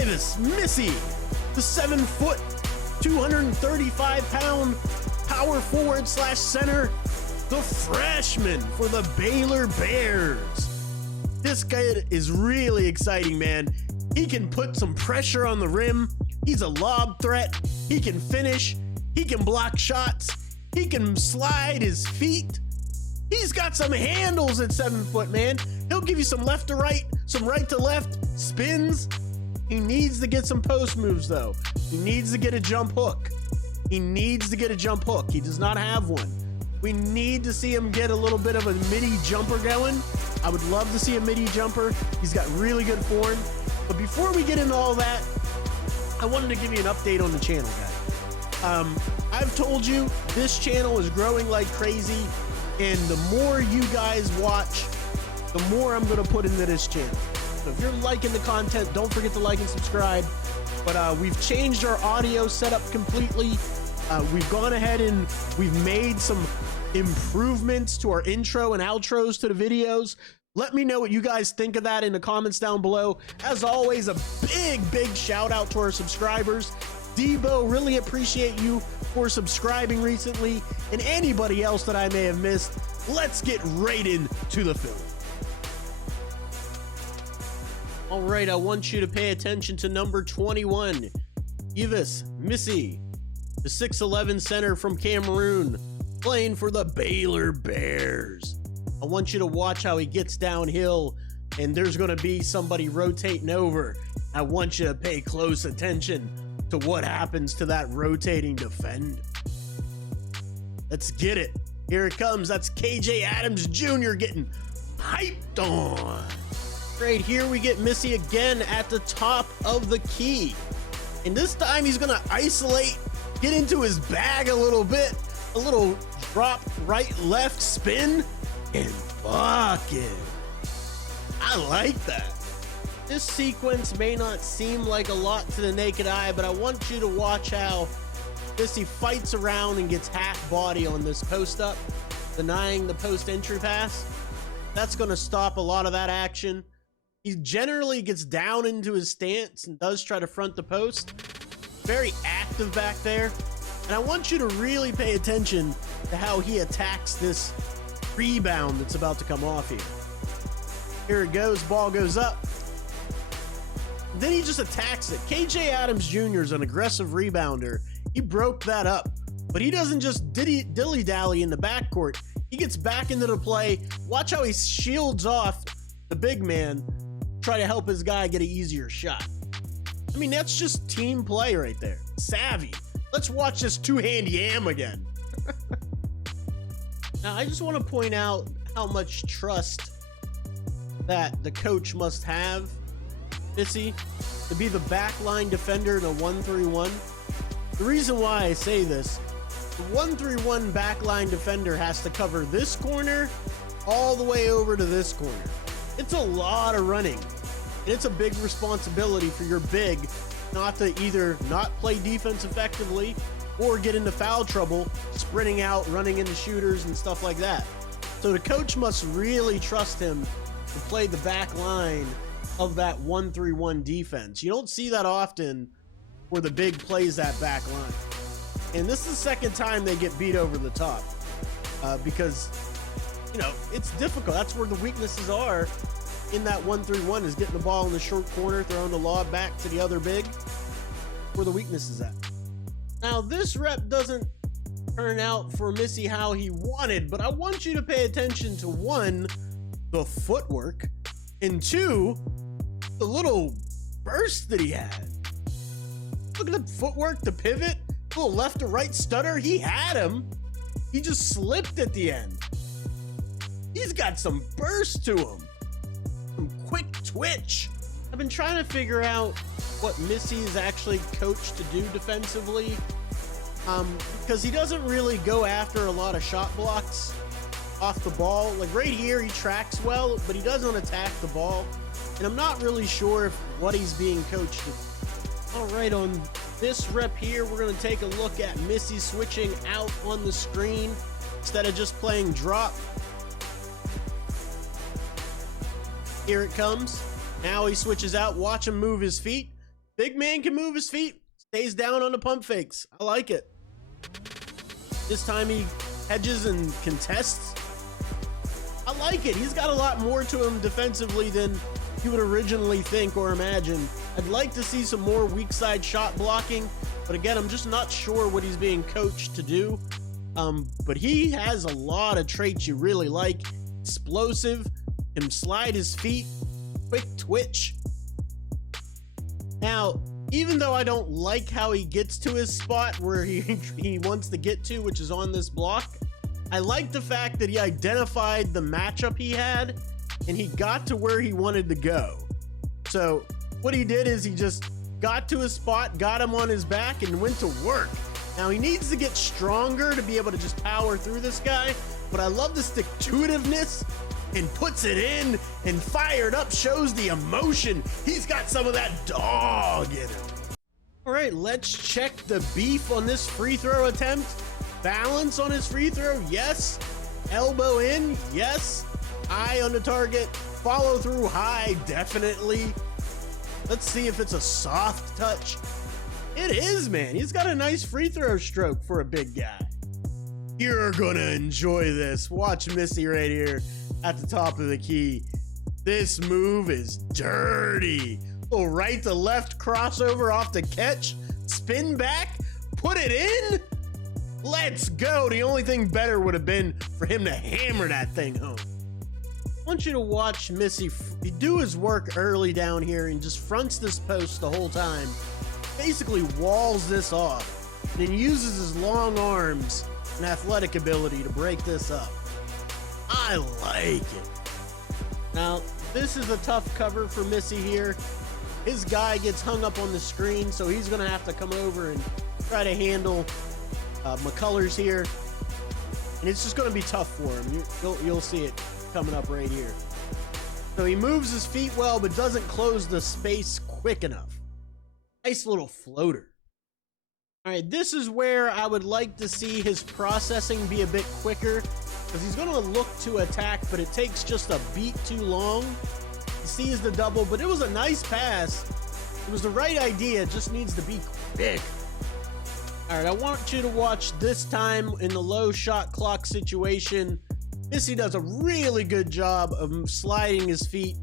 Yves, Missy, the 7-foot, 235-pound power forward slash center, the freshman for the Baylor Bears. This guy is really exciting, man. He can put some pressure on the rim. He's a lob threat. He can finish. He can block shots. He can slide his feet. He's got some handles at 7 foot, man. He'll give you some left to right, some right to left, spins. He needs to get some post moves, though. He needs to get a jump hook. He needs to get a jump hook. He does not have one. We need to see him get a little bit of a midi jumper going. I would love to see a midi jumper. He's got really good form. But before we get into all that, I wanted to give you an update on the channel, guys. I've told you this channel is growing like crazy, and the more you guys watch, the more I'm going to put into this channel. So if you're liking the content, don't forget to like and subscribe. But we've changed our audio setup completely. We've gone ahead and we've made some improvements to our intro and outros to the videos. Let me know what you guys think of that in the comments down below. As always, a big shout out to our subscribers. Debo, really appreciate you for subscribing recently, and anybody else that I may have missed. Let's get right into the film. All right, I want you to pay attention to number 21, Yves, Missy, the 6'11" center from Cameroon, playing for the Baylor Bears. I want you to watch how he gets downhill, and there's going to be somebody rotating over. I want you to pay close attention to what happens to that rotating defender. Let's get it. Here it comes. That's KJ Adams Jr. getting hyped on. Right here we get Missy again at the top of the key. And this time he's going to isolate, get into his bag a little bit, a little drop right left spin, and bucket. I like that. This sequence may not seem like a lot to the naked eye, but I want you to watch how Missy fights around and gets half body on this post up, denying the post entry pass. That's going to stop a lot of that action. He generally gets down into his stance and does try to front the post. Very active back there. And I want you to really pay attention to how he attacks this rebound that's about to come off here. Here it goes, ball goes up. Then he just attacks it. KJ Adams Jr. is an aggressive rebounder. He broke that up, but he doesn't just dilly-dally in the backcourt. He gets back into the play. Watch how he shields off the big man, try to help his guy get an easier shot. I mean, that's just team play right there. Savvy. Let's watch this two-hand yam again. Now, I just want to point out how much trust that the coach must have, Missy, to be the backline defender in a 1-3-1. The reason why I say this, the 1-3-1 backline defender has to cover this corner all the way over to this corner. It's a lot of running, and it's a big responsibility for your big not to either not play defense effectively or get into foul trouble, sprinting out, running into shooters and stuff like that. So the coach must really trust him to play the back line of that 1-3-1 defense. You don't see that often where the big plays that back line. And this is the second time they get beat over the top because, you know, it's difficult. That's where the weaknesses are in that 1-3-1 is getting the ball in the short corner, throwing the lob back to the other big, where the weakness is at. Now, this rep doesn't turn out for Missy how he wanted, but I want you to pay attention to one, the footwork, and two, the little burst that he had. Look at the footwork, the pivot, little left to right stutter. He had him. He just slipped at the end. He's got some burst to him. Some quick twitch. I've been trying to figure out what Missy is actually coached to do defensively. Because he doesn't really go after a lot of shot blocks off the ball. Like right here, he tracks well, but he doesn't attack the ball. And I'm not really sure what he's being coached to. All right, on this rep here, we're going to take a look at Missy switching out on the screen instead of just playing drop. Here it comes. Now he switches out. Watch him move his feet. Big man can move his feet, stays down on the pump fakes. I like it. This time he hedges and contests. I like it. He's got a lot more to him defensively than you would originally think or imagine. I'd like to see some more weak side shot blocking, but again, I'm just not sure what he's being coached to do. But he has a lot of traits you really like. Explosive, can slide his feet, quick twitch. Now, even though I don't like how he gets to his spot where he wants to get to, which is on this block, I like the fact that he identified the matchup he had and he got to where he wanted to go. So what he did is he just got to his spot, got him on his back, and went to work. Now he needs to get stronger to be able to just power through this guy, but I love the stick-to-itiveness and puts it in and fired up, shows the emotion. He's got some of that dog in him. All right, let's check the beef on this free throw attempt. Balance on his free throw, yes. Elbow in, yes. Eye on the target, follow through high, definitely. Let's see if it's a soft touch. It is, man. He's got a nice free throw stroke for a big guy. You're gonna enjoy this. Watch Missy right here at the top of the key. This move is dirty. Little right to left crossover off the catch, spin back, put it in. Let's go. The only thing better would have been for him to hammer that thing home. I want you to watch Missy do his work early down here and just fronts this post the whole time. Basically walls this off and then uses his long arms and athletic ability to break this up. I like it. Now, this is a tough cover for Missy here. His guy gets hung up on the screen, so he's gonna have to come over and try to handle McCullers here. And it's just gonna be tough for him. You'll see it coming up right here. So he moves his feet well, but doesn't close the space quick enough. Nice little floater. All right, this is where I would like to see his processing be a bit quicker, because he's going to look to attack, but it takes just a beat too long. He sees the double, but it was a nice pass. It was the right idea, it just needs to be quick. All right, I want you to watch this time in the low shot clock situation. Missy does a really good job of sliding his feet,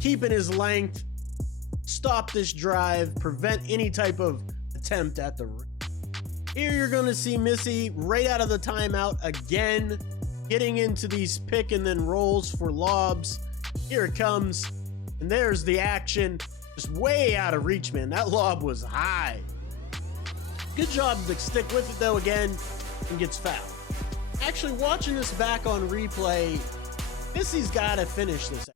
keeping his length, stop this drive, prevent any type of attempt at the rim. Here you're going to see Missy right out of the timeout again, getting into these pick and then rolls for lobs. Here it comes, and there's the action. Just way out of reach, man. That lob was high. Good job to stick with it though again, and gets fouled. Actually, watching this back on replay, Missy's got to finish this.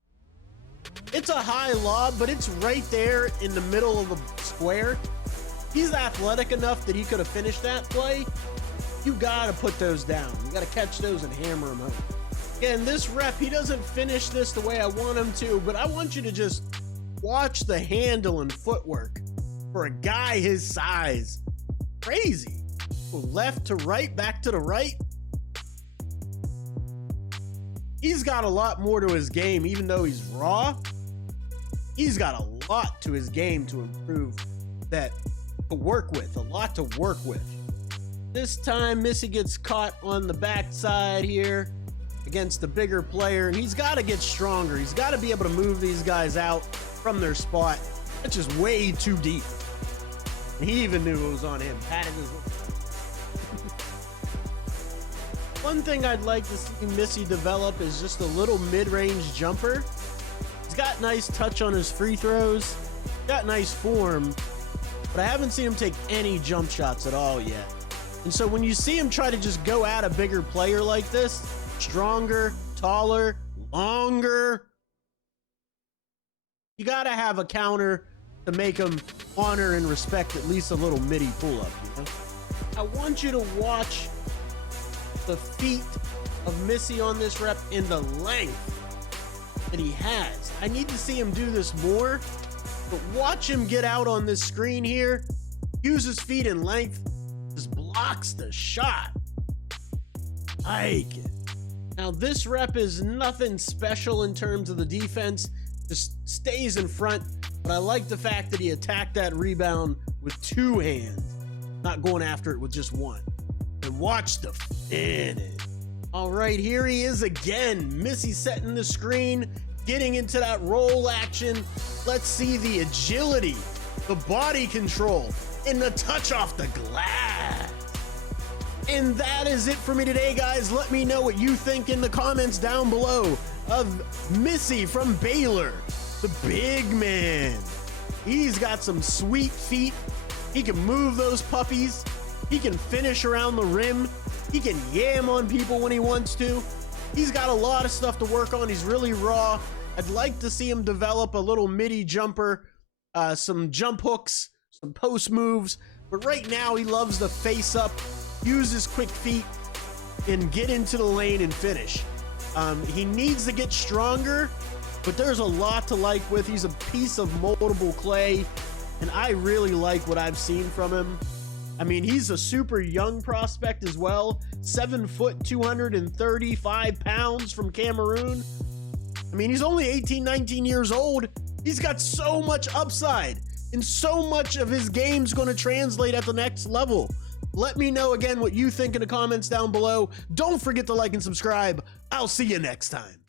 It's a high lob, but it's right there in the middle of the square. He's athletic enough that he could have finished that play. You got to put those down. You got to catch those and hammer them home. Again, this rep, he doesn't finish this the way I want him to, but I want you to just watch the handle and footwork for a guy his size. Crazy. Left to right, back to the right. He's got a lot more to his game, even though he's raw. He's got a lot to his game to improve, that to work with, a lot to work with. This time, Missy gets caught on the backside here against the bigger player, and he's got to get stronger. He's got to be able to move these guys out from their spot. That's just way too deep. And he even knew it was on him. Patted his One thing I'd like to see Missy develop is just a little mid-range jumper. He's got nice touch on his free throws, got nice form, but I haven't seen him take any jump shots at all yet. And so when you see him try to just go at a bigger player like this, stronger, taller, longer, you got to have a counter to make him honor and respect at least a little midi pull-up, you know? I want you to watch the feet of Missy on this rep and the length that he has. I need to see him do this more, but watch him get out on this screen here, use his feet and length, just blocks the shot. Like it. Now this rep is nothing special in terms of the defense, just stays in front, but I like the fact that he attacked that rebound with 2 hands, not going after it with just 1. And watch the finish. All right, here he is again. Missy setting the screen, getting into that roll action. Let's see the agility, the body control, and the touch off the glass. And that is it for me today, guys. Let me know what you think in the comments down below of Missy from Baylor, the big man. He's got some sweet feet. He can move those puppies. He can finish around the rim. He can yam on people when he wants to. He's got a lot of stuff to work on. He's really raw. I'd like to see him develop a little midi jumper, some jump hooks, some post moves. But right now he loves to face up, use his quick feet, and get into the lane and finish. He needs to get stronger, but there's a lot to like with. He's a piece of moldable clay, and I really like what I've seen from him. I mean, he's a super young prospect as well. 7 foot, 235 pounds from Cameroon. I mean, he's only 18, 19 years old. He's got so much upside, and so much of his game's going to translate at the next level. Let me know again what you think in the comments down below. Don't forget to like and subscribe. I'll see you next time.